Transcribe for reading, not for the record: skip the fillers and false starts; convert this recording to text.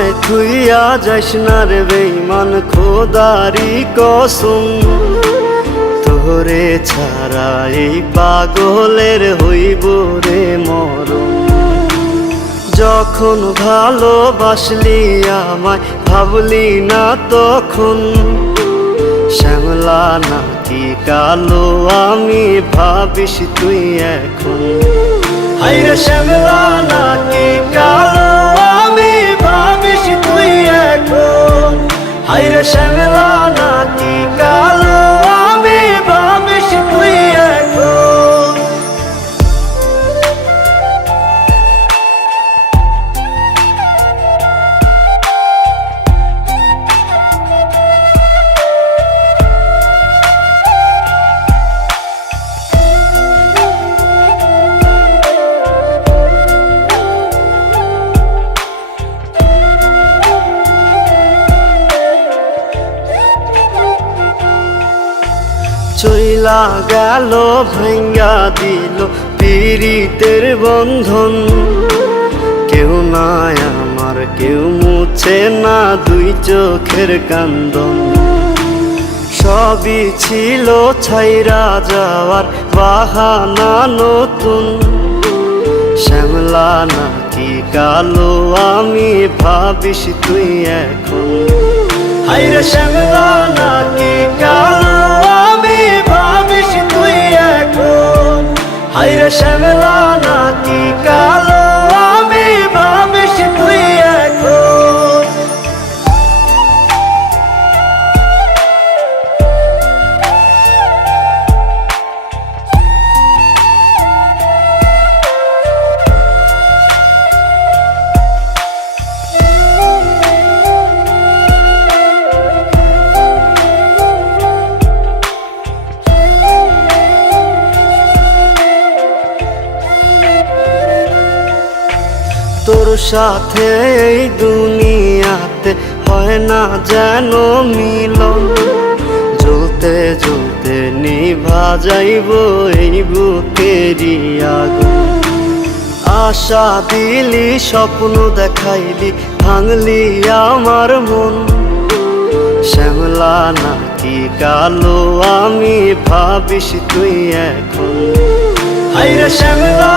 আমায় থুইয়া যাইস না রে বেঈমান, খোদারি কসম তোরে ছাড়া এই পাগলের হইব রে মরণ। যখন ভালোবাসলি আমায় ভাবলি না তখন, শ্যামলা নাকি কালো আমি ভাবিস তুই এখন। হায়রে শ্যামলা নাকি কালো আমি ভাবিস তুই এখন। হায়রে শ্যামলা নাকি কালো আমি ভাবিস তুই এখন। চইলা গেল ভাঙ্গা দিল পীড়িতের বন্ধন, কেউ নাই আমার কেউ মুছে না দুই চোখের কান্দন। সবই ছিল ছাইরা যাওয়ার বাহানা নতুন, শ্যামলা নাকি কালো আমি ভাবিস তুই এখন। হায়রে শ্যামলা নাকি কালো আমি ভাবিস তুই এখন। হায়রে শ্যামলা নাকি কালো আমি ভাবিস তুই এখন। তোর সাথে এই দুনিয়াতে হয় না যেন মিলন, জ্বলতে জ্বলতে নিভা যাইব এই বুকেরই আগুন। আশা দিলি স্বপ্ন দেখাইলি ভাঙলি আমার মন, শ্যামলা নাকি কালো আমি ভাবিস তুই এখন। হায়রে শ্যামলা